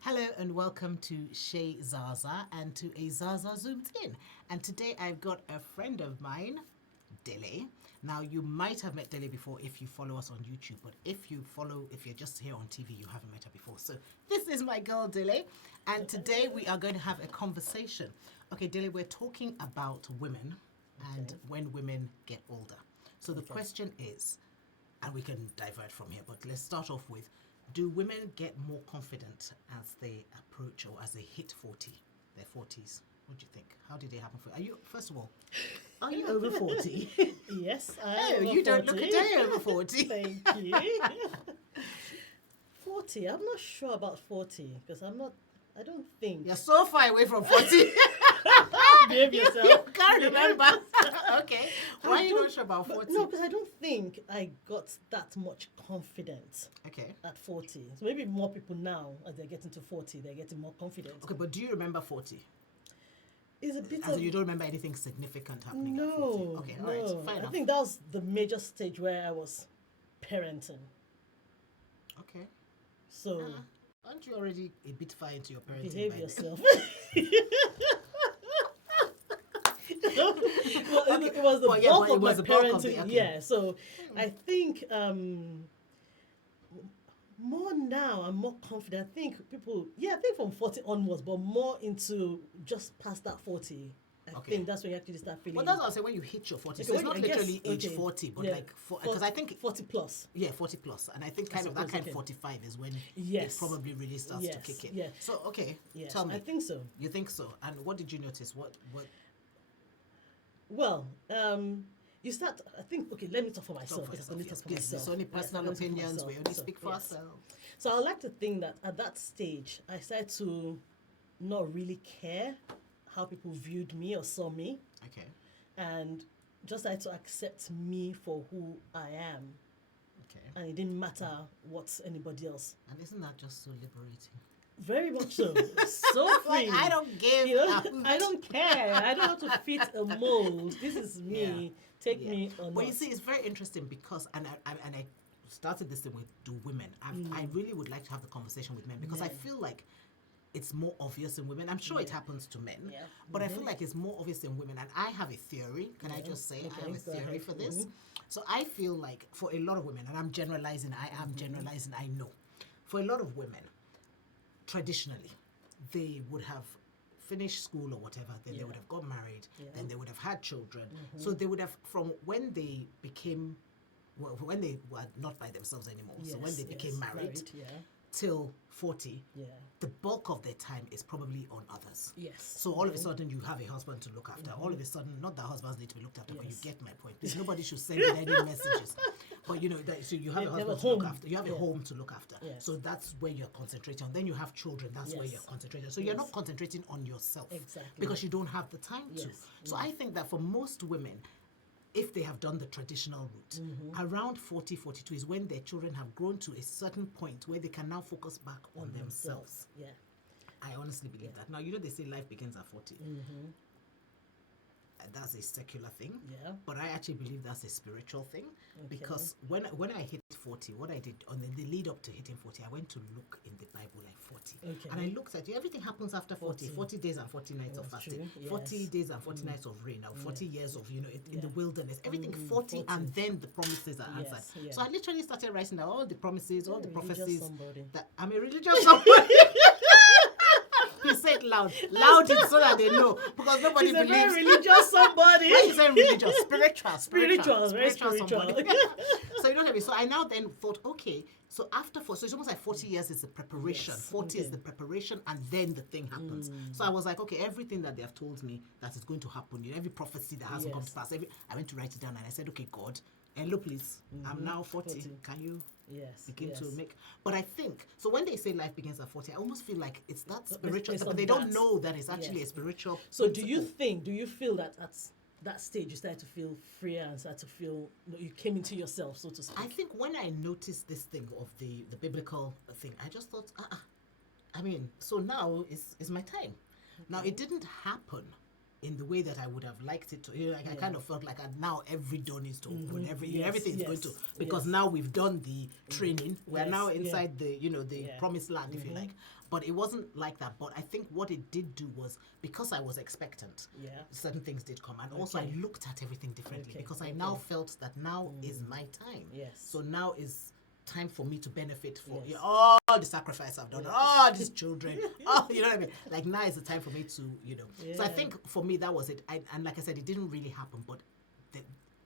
Hello and welcome to Chez Zasaa and to a Zasaa Zooms In. And today I've got a friend of mine, Dele. Now you might have met Dele before if you follow us on YouTube, but if you're just here on TV, you haven't met her before. So this is my girl Dele, and today we are going to have a conversation. Okay, Dele, we're talking about women and when women get older. So the question is, and we can divert from here, but let's start off with, do women get more confident as they approach or as they hit 40, their 40s? What do you think? How did it happen for you? Are you, first of all, are you over 40? Yes, I am. Oh, you don't look a day over 40. Thank you. 40. I'm not sure about 40 because I don't think. You're so far away from 40. Behave you yourself. can't remember. Okay. Why are you not sure about 40? No, because I don't think I got that much confidence Okay. at 40. So maybe more people now, as they're getting to 40, they're getting more confident. Okay, but do you remember 40? It's a bit As of... you don't remember anything significant happening at 40? No, Okay, no. all right, fair I enough. think that was the major stage where I was parenting. Okay. So... Aren't you already a bit far into your parenting? Behave by then? yourself. Well, it was the But yeah, bulk but it of my was the bulk of parenting. the- okay. Yeah, so I think more now I'm more confident. I think from 40 onwards, but more into just past that 40. I Okay. think that's when you actually start feeling. Well, that's what I say when you hit your 40s. Okay, So it's when- not I guess- literally age okay, 40, but yeah, like, because I think, 40 plus. yeah, 40 plus. And I think kind of that suppose, kind okay. of 45 is when Yes. it probably really starts to Yes, kick in. yeah. So, okay, Yes, tell me. I think so. You think so? And what did you notice? What? Well, you start. I think. Okay, let me talk for myself. For because yourself, I can only yes, talk for please. myself. It's only Yes, personal I can only talk for opinions. We myself. only So, speak for yes. ourselves. So I like to think that at that stage, I started to not really care how people viewed me or saw me, Okay. and just started to accept me for who I am, Okay. and it didn't matter what anybody else. And isn't that just so liberating? Very much so. So free. Like, I don't give You know, a hoot. I don't care. I don't have to fit a mold. This is me. Yeah. Take Yeah. me or But not. you see, it's very interesting because, and I started this thing with do women. I really would like to have the conversation with men because I Men. feel like it's more obvious in women. I'm sure it happens to men, Yeah. but I feel like it's more obvious in women. And I have a theory. Can I Yeah. just say I Okay, have a go theory ahead. for this? So I feel like for a lot of women, and I'm generalizing, I am generalizing, I know. For a lot of women, traditionally, they would have finished school or whatever, then they Yeah. would have got married, Yeah. then they would have had children. So they would have, from when they became, well, when they were not by themselves anymore, so when they became married, yeah, till 40, yeah, the bulk of their time is probably on others. yes. So all of a sudden you have a husband to look after. All of a sudden, not that husbands need to be looked after, but you Yes. get my point. Please, nobody should send you any messages. But you know, so you have a They have husband a to look home. after. You have a Yeah. home to look after. Yes. So that's where you're concentrating on. Then you have children. That's where Yes. you're concentrating. So you're Yes. not concentrating on yourself. Exactly. Because you don't have the time to. Yes. So I think that for most women, if they have done the traditional route, around 40, 42 is when their children have grown to a certain point where they can now focus back on themselves. Yeah. I honestly believe that. Now, you know, they say life begins at 40. That's a secular thing. Yeah. But I actually believe that's a spiritual thing. Because when I hit 40, what I did on the lead up to hitting 40, I went to look in the Bible like 40. Okay. And I looked at it. Everything happens after 40. 40 days and 40 nights of That's fasting. true, 40 yes. days and 40 nights of rain. Now 40 years of, you know, in the Yeah. wilderness. Everything 40 and then the promises are answered. Yes, yeah. So I literally started writing down all the promises, all the You're a religious prophecies. somebody. That I'm a religious somebody. Please say it loud. Loud it so that they know. Because nobody She's a believes. very religious somebody. Why is that religious? Spiritual. Spiritual, very spiritual. somebody. So you know what I mean? So I now then thought, okay, so after so it's almost like 40 years is the preparation. Yes, 40 is okay. the preparation and then the thing happens. So I was like, okay, everything that they have told me that is going to happen, you know, every prophecy that hasn't come to Yes. pass, I went to write it down and I said, okay, God, hello please. I'm now 40. 40. Can you Yes. begin yes. to make? But I think so when they say life begins at 40, I almost feel like it's that It's spiritual, based but on they don't that. know that it's actually Yes. a spiritual So do you principle. feel that at that stage you started to feel freer and started to feel you came into yourself, so to speak? I think when I noticed this thing of the biblical thing, I just thought, I mean, so now is my time. Now, it didn't happen in the way that I would have liked it to. I kind of felt like now every door needs to open, Yes, everything's going yes, to, because yes. now we've done the training. We're Yes, now yeah. inside the the Yeah. promised land, if you like. But it wasn't like that. But I think what it did do was, because I was expectant, Yeah. certain things did come, and also I Okay. looked at everything differently, Okay, because I okay. now felt that now is my time. Yes. So now is time for me to benefit for Yes. all the sacrifice I've done, all these children, you know what I mean? Like, now is the time for me to, So I Yeah. think for me that was it. And like I said, it didn't really happen, but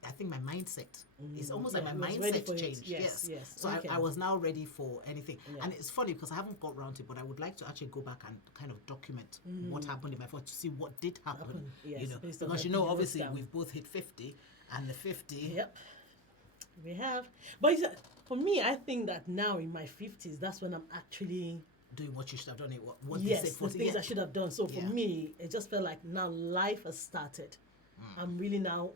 I think my mindset, it's almost like Yeah, my it was ready mindset for it. changed. Yes, yes. So Okay. I was now ready for anything. Yeah. And it's funny because I haven't got round to it, but I would like to actually go back and kind of document what happened in my life, to see what did happen. Yes, based on Because what you wrote obviously down. we've both hit 50, and the 50. Yep. We have. But for me, I think that now in my 50s, that's when I'm actually Doing what you should have done, what they yes, said the 40 things yeah. I should have done. So for Yeah. me, it just felt like now life has started. I'm really now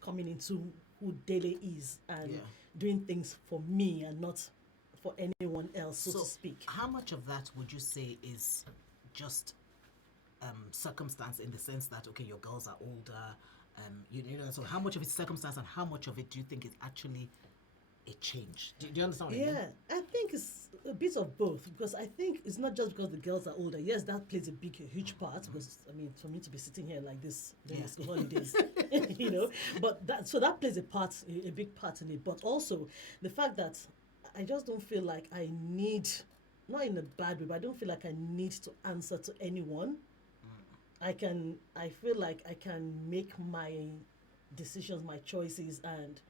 coming into who Dele is and Yeah. doing things for me and not for anyone else, so to speak. How much of that would you say is just circumstance, in the sense that, okay, your girls are older, so how much of it's circumstance, and how much of it do you think is actually a change? Do you understand what I mean? Yeah, I think it's a bit of both, because I think it's not just because the girls are older. Yes, that plays a huge part, because I mean, for me to be sitting here like this during the school holidays, but that plays a big part in it. But also the fact that I just don't feel like I need, not in a bad way, but I don't feel like I need to answer to anyone. I feel like I can make my decisions, my choices, and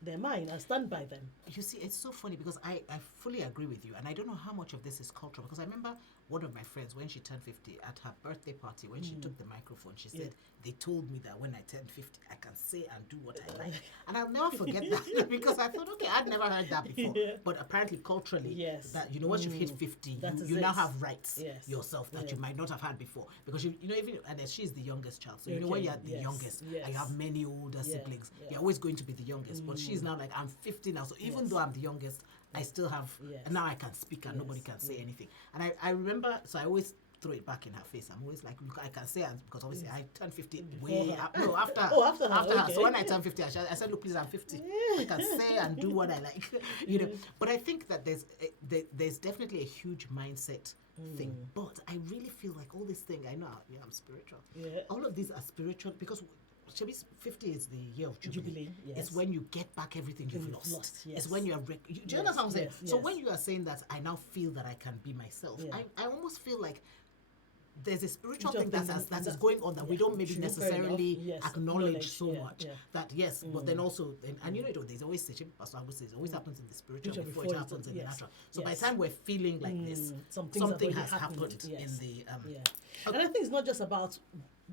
they're mine. I stand by them. You see, it's so funny because I fully agree with you, and I don't know how much of this is cultural, because I remember one of my friends, when she turned 50, at her birthday party, when she took the microphone, she said, they told me that when I turned 50, I can say and do what I like. And I'll never forget that, because I thought, okay, I'd never heard that before. Yeah. But apparently, culturally, Yes. that, once you've hit 50, That is you now it. have rights Yes. yourself that you might not have had before. Because, even, and then she's the youngest child. So, when Okay. you're the Yes. youngest, Yes. and you have many older siblings, Yeah. you're always going to be the youngest. But she's now like, I'm 50 now. So even though I'm the youngest, I still have, Yes. now I can speak and nobody can say anything. And I remember, so I always throw it back in her face. I'm always like, look, I can say, because obviously I turned 50 after her. Oh, after her, After her. okay. So when I turned 50, I said, look, please, I'm 50. I can say and do what I like, But I think that there's definitely a huge mindset thing. But I really feel like all this thing, I know, I'm spiritual. Yeah. All of these are spiritual, because Shabi's 50 is the year of Jubilee. Yes. It's when you get back everything you've lost. Yes. It's when you're... do you understand what I'm saying? Yes, So yes. when you are saying that I now feel that I can be myself, Yeah. I almost feel like there's a spiritual Spiritual thing thing that is going on that we don't maybe True, fair necessarily enough. Yes, acknowledge so yeah, much. yeah. That yes, but then also, and there's always such a pastor always says, it always happens in the spiritual Spiritual before it before it- happens in the yes, natural. So by yes. the time we're feeling like this, Something has something already has happened yes. in the Yeah. Okay. And I think it's not just about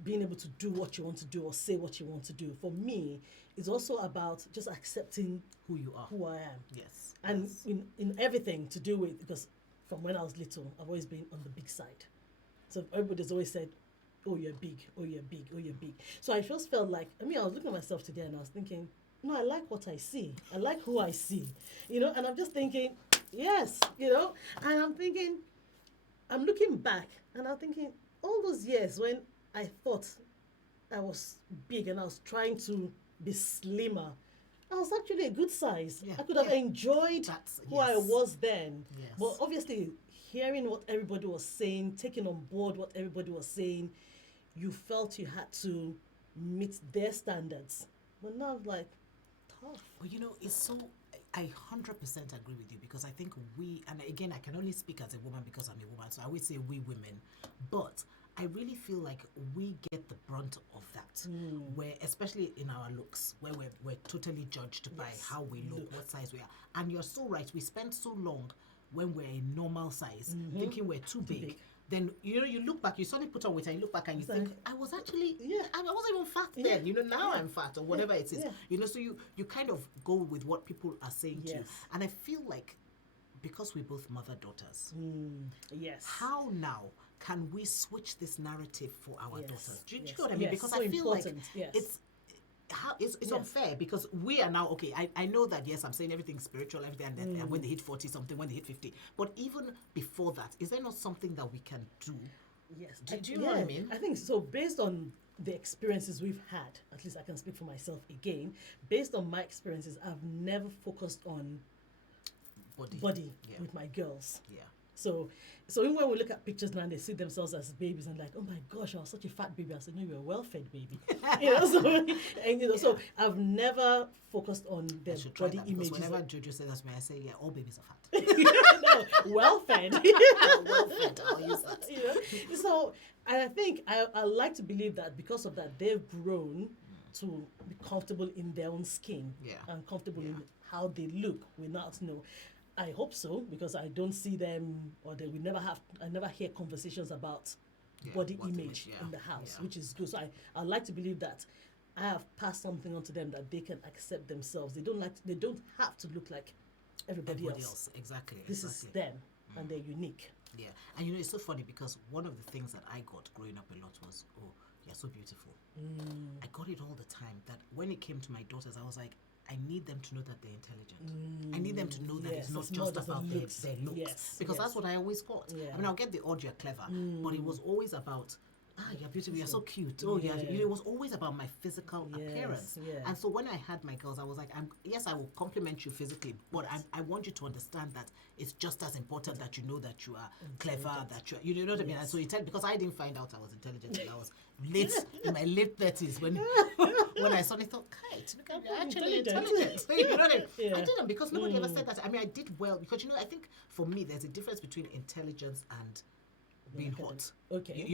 being able to do what you want to do or say what you want to do. For me, it's also about just accepting who you are. who I am. Yes. And yes. in everything to do with, because from when I was little, I've always been on the big side. So everybody's always said, oh, you're big, oh, you're big, oh, you're big. So I just felt like, I was looking at myself today and I was thinking, no, I like what I see. I like who I see, and I'm just thinking, yes, and I'm thinking, I'm looking back and I'm thinking, all those years when I thought I was big and I was trying to be slimmer, I was actually a good size. Yeah, I could have enjoyed who I yes. was then. Yes. But obviously, hearing what everybody was saying, taking on board what everybody was saying, you felt you had to meet their standards. But now it's like, tough. Well, it's so... I 100% agree with you, because I think and again, I can only speak as a woman because I'm a woman, so I always say we women, but I really feel like we get the brunt of that, where, especially in our looks, where we're totally judged by how we look, what size we are. And you're so right, we spend so long when we're a normal size, thinking we're too big. Then you look back, you suddenly put on weight, and you look back and you think, I was actually, I wasn't even fat then. Now I'm fat, or whatever it is. So you kind of go with what people are saying to you. And I feel like, because we're both mother-daughters, Yes. how now can we switch this narrative for our daughters? Do you know what I mean? Yes, Because so I feel like important, yes. it's unfair, because we are now, okay, I know that, yes, I'm saying everything's spiritual, everything, and when they hit 40 something, when they hit 50, but even before that, is there not something that we can do Yes. Do you know what I mean? I think so. Based on the experiences we've had, at least I can speak for myself again. Based on my experiences, I've never focused on body Yeah. with my girls. Yeah. So even when we look at pictures now and they see themselves as babies and like, oh my gosh, I was such a fat baby. I said, no, you're a well-fed baby. So I've never focused on their body that, images. whenever Jojo says that to me, I say, yeah, all babies are fat. No, well-fed. Well-fed, I'll use that. So I think I like to believe that because of that, they've grown to be comfortable in their own skin and comfortable in how they look. We not know. I hope so, because I don't see them, or we I never hear conversations about body image in the house, which is good. So I like to believe that I have passed something on to them that they can accept themselves. They don't have to look like everybody else. Exactly. This is them, and they're unique. Yeah, and it's so funny because one of the things that I got growing up a lot was, oh, you're so beautiful. I got it all the time, that when it came to my daughters, I was like, I need them to know that they're intelligent. I need them to know that it's not just about their looks. Because that's what I always got. Yeah. I mean, I'll get the odd, you're clever, but it was always about, you're beautiful, you're so cute. Oh, yeah. It was always about my physical appearance. Yeah. And so when I had my girls, I was like, yes, I will compliment you physically, but I want you to understand that it's just as important that you know that you are clever, that you know what I mean? And so because I didn't find out I was intelligent until I was in my late 30s when I suddenly thought, Kate, look at you're actually intelligent. You know what I mean? I didn't, because nobody ever said that. I mean, I did well, because I think for me there's a difference between intelligence and being hot. Okay.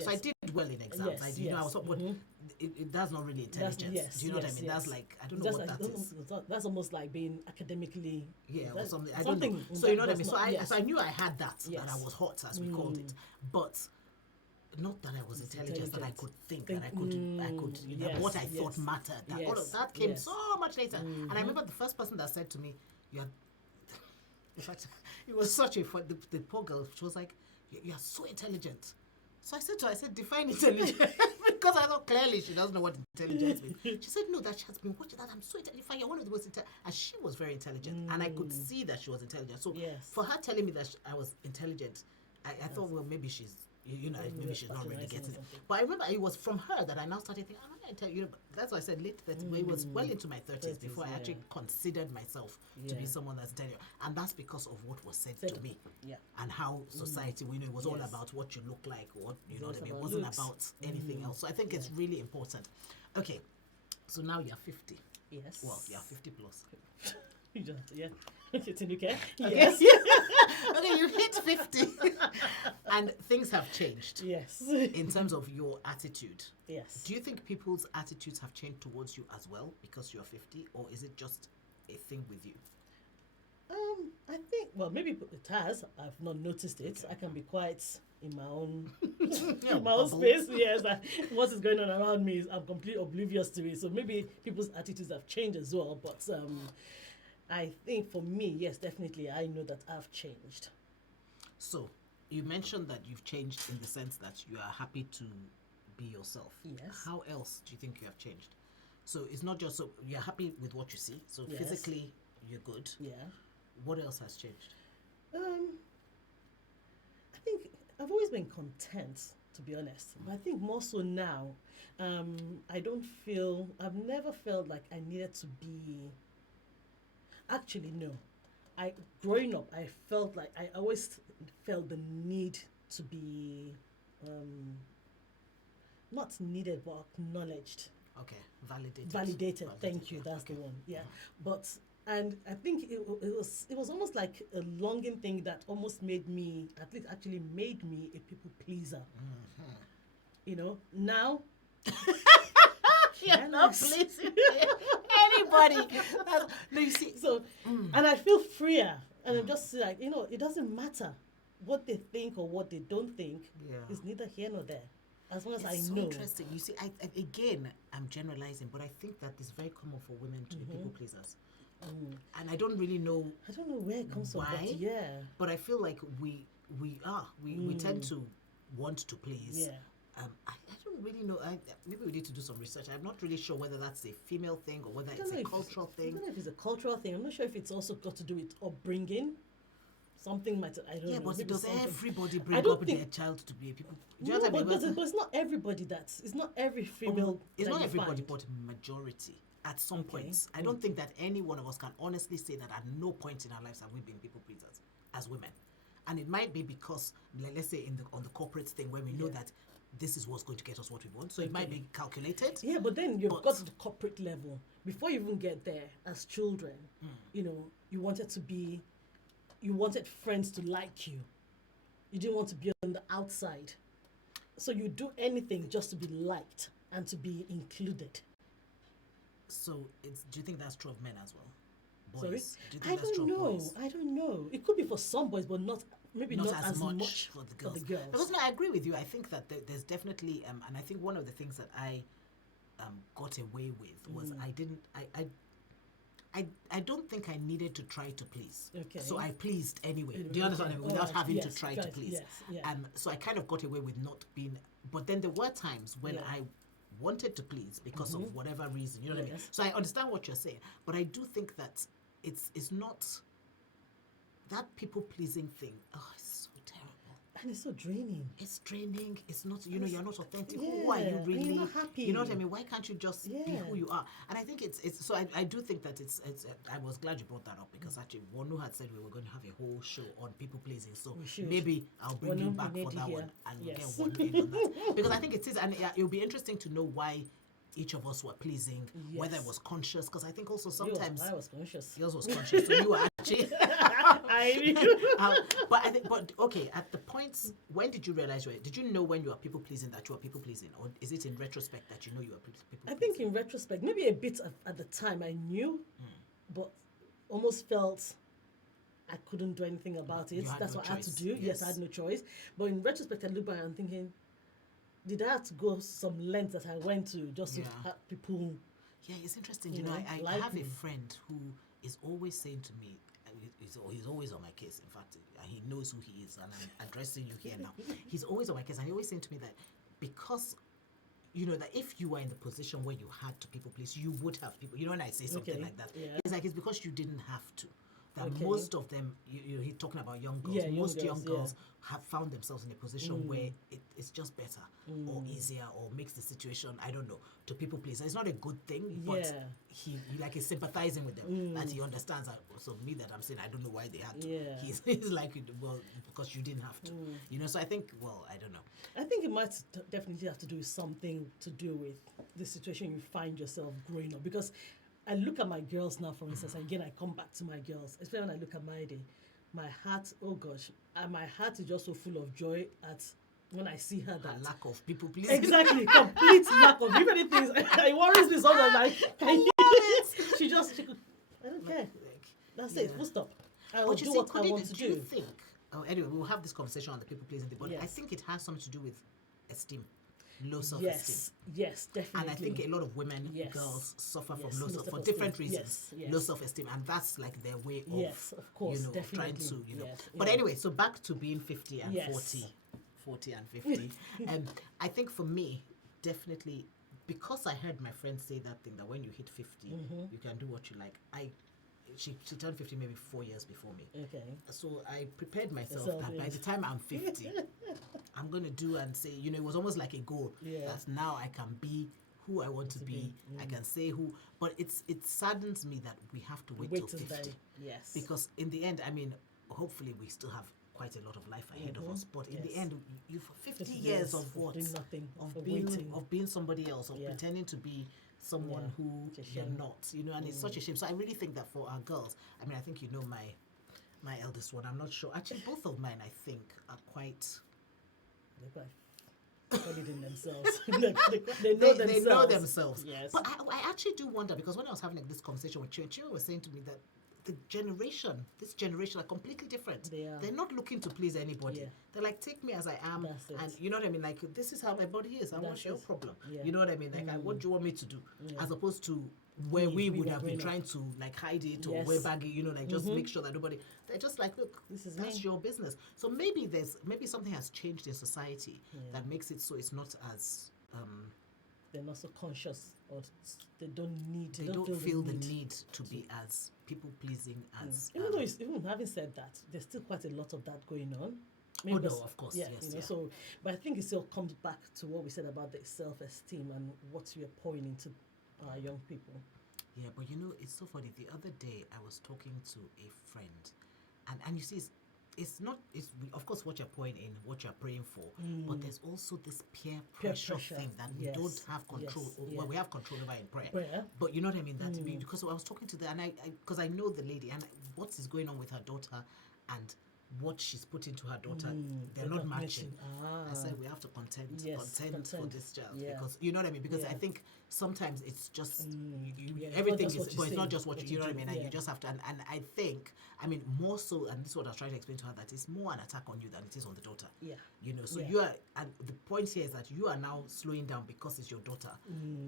So I did well in exams. I was hot, but that's not really intelligence. Do you know what I mean? That's like, I don't know what that is. That's almost like being academically. Yeah, or something. I don't know. So you know what I mean? So I knew I had that I was hot, as we called it. But not that I was intelligent, that I could think, that I could, what I thought mattered. All of that came so much later. And I remember the first person that said to me, in fact, it was such a fun, the poor girl, she was like, you're so intelligent. So I said to her, define intelligence. Because I thought clearly she doesn't know what intelligence means. She said, no, that she has been watching that. I'm so intelligent. You're one of the most intelligent. And she was very intelligent. And I could see that she was intelligent. So for her telling me that I was intelligent, I thought, well, maybe she's, maybe she's not really getting it. But I remember it was from her that I now started thinking, I'm going to tell you, that's why I said late 30s, but it was well into my 30s before I actually considered myself to be someone that's intelligent. And that's because of what was said to me. Yeah. And how society, it was all about what you look like, what, you know what I mean? It wasn't about anything else. So I think it's really important. Okay, so now you're 50. Yes. Well, you're 50 plus. Yeah. Okay. Yes. Okay, you hit 50 and things have changed. Yes. In terms of your attitude. Yes. Do you think people's attitudes have changed towards you as well because you're 50, or is it just a thing with you? I think, well, maybe it has. I've not noticed it. I can be quite in my own space. Yes, what is going on around me, I'm completely oblivious to it. So maybe people's attitudes have changed as well. But I think for me, yes, definitely, I know that I've changed. So you mentioned that you've changed in the sense that you are happy to be yourself. Yes. How else do you think you have changed? So it's not just so you're happy with what you see. So physically, you're good. Yeah. What else has changed? I think I've always been content, to be honest. But I think more so now, I've never felt like I needed to be. Actually, no. Growing up, I felt like I always felt the need to be, not needed, but acknowledged. Okay, validated. Validated. Thank you. That's the one. Yeah, and I think it was almost like a longing thing that almost made me, at least actually made me a people pleaser. Now. You're not pleasing anybody. No, you see. So, and I feel freer, and I'm just like, it doesn't matter what they think or what they don't think. Yeah. It's neither here nor there. As long as it's I know. Interesting. You see, I'm generalizing, but I think that it's very common for women to be people pleasers. And I don't really know. I don't know where it comes from. But I feel like we tend to want to please. Yeah. I don't really know. Maybe we need to do some research. I'm not really sure whether that's a female thing or whether it's a cultural thing. I don't know if it's a cultural thing. I'm not sure if it's also got to do with upbringing. something might, I don't Yeah, know. but maybe does something. everybody I bring don't up think- their child to be a people? Do you No, know what I mean? but it's not everybody it's not every female. It's that not you everybody, find. but majority. At some Okay, points, I don't think that any one of us can honestly say that at no point in our lives have we been people pleasers as women. And it might be because, let's say, on the corporate thing where we know that this is what's going to get us what we want. So it might Okay. be calculated. Yeah, but then you've But- got to the corporate level. Before you even get there, as children, you wanted friends to like you. You didn't want to be on the outside. So you do anything just to be liked and to be included. So do you think that's true of men as well? Sorry? Boys? Do you I think that's don't true of know. boys? I don't know. It could be for some boys, but not as much for the girls. For the girls. Because no, I agree with you. I think that there's definitely, and I think one of the things that I got away with was I don't think I needed to try to please. Okay. So I pleased anyway. Okay. Do you understand? Without Alright. having to Yes, try to right. please. Yes, yeah. So I kind of got away with not being. But then there were times when Yeah. I wanted to please because of whatever reason. You know what I mean? Yes. So I understand what you're saying, but I do think that it's not that people pleasing thing. Oh, it's so terrible. And it's so draining. It's draining. It's not, you're not authentic. Yeah, Who are you and you're really? not happy. You know what I mean? Why can't you just be Yeah. who you are? And I think it's so I do think that it's I was glad you brought that up because actually Wonu had said we were going to have a whole show on people pleasing. So We should. maybe I'll bring you Wonu, back we for need you that here. one and we'll Yes. get Wonu in on that. Because I think it is, and it'll be interesting to know why each of us were pleasing, whether it Yes. was conscious, because I think also Yours, sometimes I was conscious. yours was conscious, so you were actually I knew. but okay, at the points, when did you realize did you know when you were people pleasing that you were people pleasing, or is it in retrospect that you know you were people pleasing? I think in retrospect, maybe a bit at the time I knew, but almost felt I couldn't do anything about it. You had That's no what I had to choice. do. Yes, I had no choice. But in retrospect, I look back and I'm thinking, did I have to go some lengths that I went to just to Yeah. have people? Yeah, it's interesting. You You know, know, I like have me. a friend who is always saying to me, he's always on my case. In fact, he knows who he is, and I'm addressing you here now. He's always on my case, and he always saying to me that because you know that if you were in the position where you had to people please, you would have people. You know, when I say something Okay, like that, yeah. it's like it's because you didn't have to. That Okay. most of them, he's talking about young girls. Yeah, young most young girls, yeah. girls have found themselves in a position where it's just better or easier or makes the situation, I don't know, to people please. It's not a good thing, but Yeah. he like is sympathizing with them, that he understands that. So me that I'm saying, I don't know why they had to. Yeah. He's like, well, because you didn't have to. You know, so I think, well, I don't know. I think it might definitely have to do with something to do with the situation you find yourself growing up. Because I look at my girls now, for instance, and again, I come back to my girls, especially when I look at my day. My heart, oh gosh, my heart is just so full of joy at when I see her A that. lack of people pleasing. Exactly, complete lack of even if things. It worries me sometimes. Like, she could, I don't care. That's it. Yeah. Full stop. I will But you do see, what I want to do you do. think? Oh, anyway, we'll have this conversation on the people pleasing thing, but I Yes. think it has something to do with esteem, low self-esteem. Yes, definitely. And I think a lot of women, Yes. girls, suffer Yes, from low low self for self-esteem. different reasons. Yes, yes. Low self-esteem, and that's like their way of, Yes, of course, trying definitely. to, Yes, But yeah. anyway, so back to being 50 and Yes. 40 and 50. I think for me, definitely, because I heard my friend say that thing that when you hit 50, you can do what you like. She turned 50 maybe 4 years before me. Okay. So I prepared myself Yourself, that by yes. the time I'm 50, I'm going to do and say, it was almost like a goal. Yeah. That now I can be who I want to be. I can say who. But it saddens me that we have to wait till till 50. die. Yes. Because in the end, I mean, hopefully we still have quite a lot of life ahead of us. But in the Yes. end, you've 50 50 years of what? doing nothing, of being waiting. of being somebody else, of Yeah. pretending to be someone Yeah. who It's a you're shame. not, and it's such a shame. So I really think that for our girls, I mean, I think my eldest one, I'm not sure. Actually, both of mine, I think, are quite. They're quite solid in themselves. they know themselves. They know themselves. Yes. But I actually do wonder, because when I was having this conversation with Chio was saying to me that this generation are completely different. They are. They're not looking to please anybody. Yeah. They're like, take me as I am. That's it. And you know what I mean? Like, this is how my body is. And what's That's your it. problem? Yeah. You know what I mean? Like, what do you want me to do? Yeah. As opposed to where we we would were have been growing trying to like hide it or Yes. wear baggy, like just make sure that nobody. They're just like, look, This is that's me. your business. So maybe something has changed in society that makes it so it's not as they're not so conscious, or they don't need. They don't feel the need to be as people pleasing as. Even though even having said that, there's still quite a lot of that going on. Oh no, of course, yeah, yes, you know. yeah. So, but I think it still comes back to what we said about the self-esteem and what we are pouring into our young people. Yeah, but you know, it's so funny. The other day, I was talking to a friend, and you see, it's not. Of course what you're pouring in, what you're praying for, but there's also this peer pressure thing that we don't have control. Well, we have control over in prayer, but you know what I mean. That because I was talking to and because I know the lady and what is going on with her daughter, and what she's put into her daughter, they're not matching. I said we have to contend for this child because you know what I mean. Because I think sometimes it's just everything is, but it's not just what you know what I mean. And you just have to. And I think, I mean, more so, and this is what I was trying to explain to her, that it's more an attack on you than it is on the daughter. Yeah. You know, so you are, and the point here is that you are now slowing down because it's your daughter.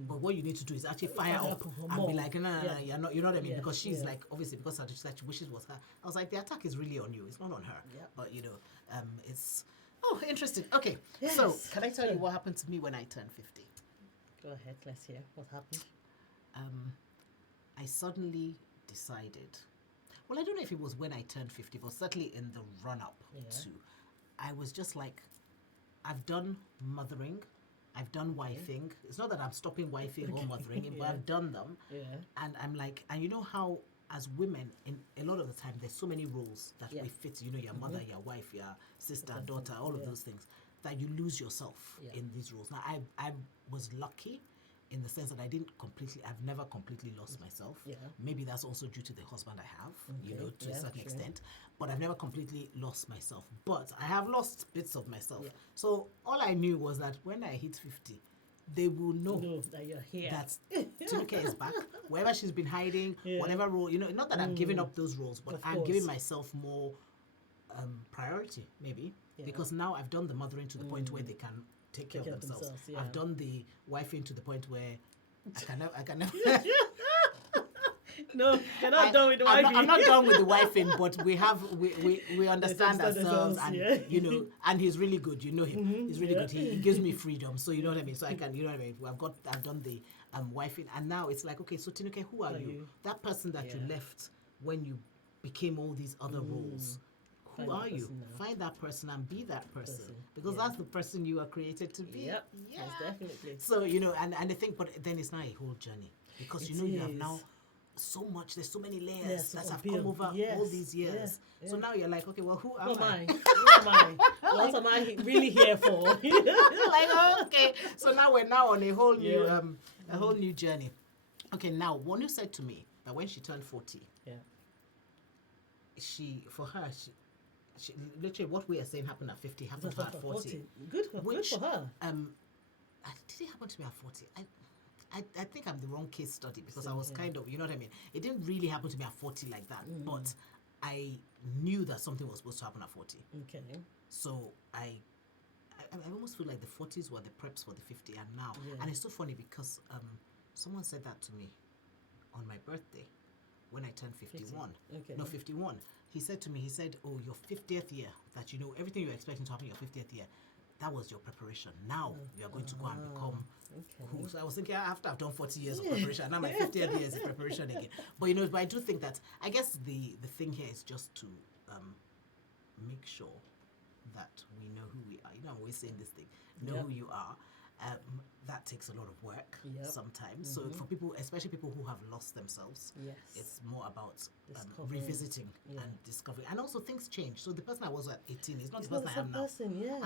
But what you need to do is actually fire up and be like, no, you're not. You know what I mean? Because she's like, obviously, because she wishes was her. I was like, the attack is really on you. It's not on her. But you know, it's interesting. Okay, so can I tell you what happened to me when I turned 50? Go ahead, let's hear what happened. I suddenly decided. Well, I don't know if it was when I turned 50, but certainly in the run-up to, I was just like, I've done mothering, I've done wifing. It's not that I'm stopping wifing or mothering, but I've done them. And I'm like, and you know how as women, in a lot of the time, there's so many roles that we fit. You know, your mother, your wife, your sister, daughter, all of those things, that you lose yourself in these roles. Now, I was lucky in the sense that I've never completely lost myself. Maybe that's also due to the husband I have, you know, to a certain extent. But I've never completely lost myself. But I have lost bits of myself. So all I knew was that when I hit 50, they will know that you're here. That Tinuke is back. Wherever she's been hiding, whatever role, you know, not that I'm giving up those roles, but I'm giving myself more priority, maybe. Because now I've done the mothering to the point where they can take care of themselves. I've done the wifing to the point where I can never No, you're not done with the wifing. I'm not done with the wifing, but we understand ourselves, and you know, and he's really good. You know him. He's really good. He gives me freedom. So you know what I mean. So I can, you know what I mean. I've done the wifing, and now it's like, okay, so Tinuke, who are you? That person that you left when you became all these other roles. Who are you? Find that person and be that person. Because that's the person you are created to be. Yes, definitely. So, you know, and I think, but then it's not a whole journey. Because, you know, you have now so much, there's so many layers that have come over all these years. So now you're like, okay, well, who am I? Who am I? What am I really here for? Like, okay. So now we're on a whole new journey. Okay, now, Wonu said to me that when she turned 40, she literally what we are saying happened at 50 happened to her at 40. Good for her. Did it happen to me at 40? I think I'm the wrong case study because I was kind of, you know what I mean? It didn't really happen to me at 40 like that, but I knew that something was supposed to happen at 40. Okay. So I almost feel like the 40s were the preps for the 50 and now. And it's so funny because someone said that to me on my birthday when I turned 51. No, 51. He said to me, oh, your 50th year, that you know, everything you're expecting to happen in your 50th year, that was your preparation. Now you are going to go and become who? So I was thinking, after I've done 40 years of preparation, now my 50th year is a preparation again. But you know, but I do think that, I guess the thing here is just to make sure that we know who we are. You know, I'm always saying this thing, know who you are. That takes a lot of work sometimes. So for people, especially people who have lost themselves, it's more about revisiting and discovering. And also things change. So the person I was at 18 is not the person I am now.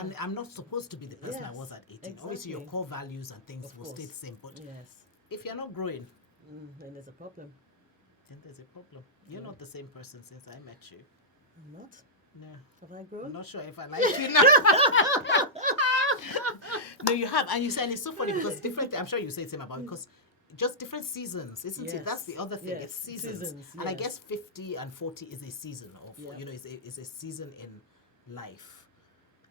And I'm not supposed to be the person I was at 18. Exactly. Obviously your core values and things will stay the same. But if you're not growing, then there's a problem. You're not the same person since I met you. I'm not? No. Have I grown? I'm not sure if I like you now. No, you have. And you said, and it's so funny because different, I'm sure you say the same about because just different seasons, isn't it? That's the other thing. It's seasons. And I guess 50 and 40 is a season of, you know, is a season in life,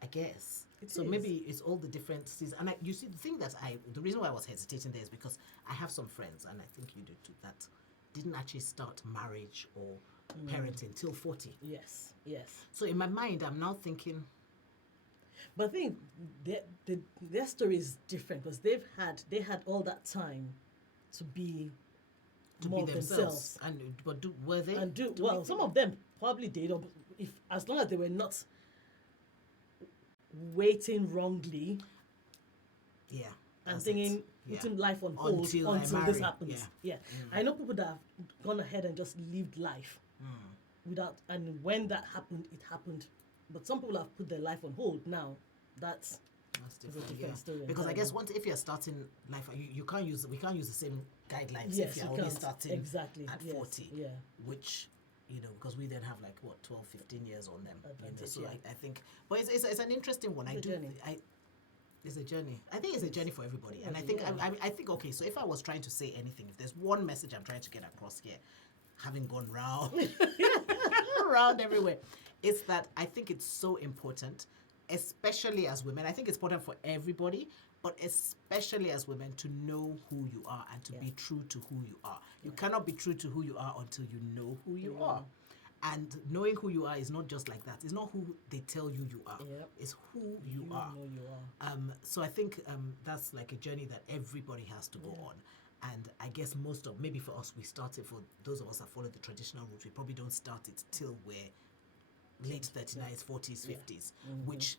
I guess. So maybe it's all the different seasons. And you see, the reason why I was hesitating there is because I have some friends, and I think you do too, that didn't actually start marriage or parenting till 40. Yes. So in my mind, I'm now thinking, But I think their story is different because they had all that time to be To more be themselves. But were they? and do Do well. we Some think? of them probably did, if as long as they were not waiting wrongly Yeah. and that's thinking it. Yeah. putting life on hold Until until, I this marry. happens. Yeah. Yeah. I know people that have gone ahead and just lived life without, and when that happened, it happened. But some people have put their life on hold now. That's That's a different, different story Because I guess entirely. once if you're starting life, we can't use the same guidelines Yes, if you're you only can't. starting Exactly. at Yes. 40, Yeah. which because we then have like what 12, 15 years on them. Advantage, So yeah. I think, but it's an interesting one. It's a journey. It's a journey. I think it's a journey for everybody, and I think Yeah. I think okay. So if I was trying to say anything, if there's one message I'm trying to get across here, having gone round around everywhere, it's that I think it's so important, especially as women. I think it's important for everybody, but especially as women, to know who you are and to be true to who you are. You cannot be true to who you are until you know who you are. And knowing who you are is not just like that. It's not who they tell you you are. Yep. It's who you are. know you are. So I think that's like a journey that everybody has to go on. And I guess maybe for us, we started, for those of us that follow the traditional route, we probably don't start it till we're late 39s, 40s, 50s, which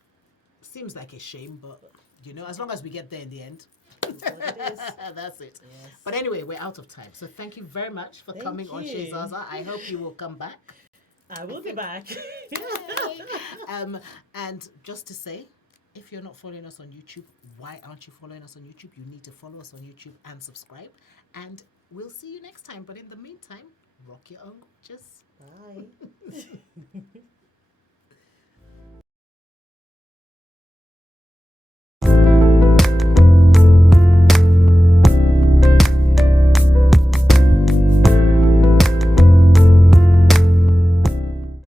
seems like a shame, but as long as we get there in the end, That's what it is. that's it. Yes. But anyway, we're out of time. So thank you very much for Thank coming on Chez you. Zasaa. I hope you will come back. I will be back. And just to say, if you're not following us on YouTube, why aren't you following us on YouTube? You need to follow us on YouTube and subscribe. And we'll see you next time. But in the meantime, rock your own gorgeous. Bye.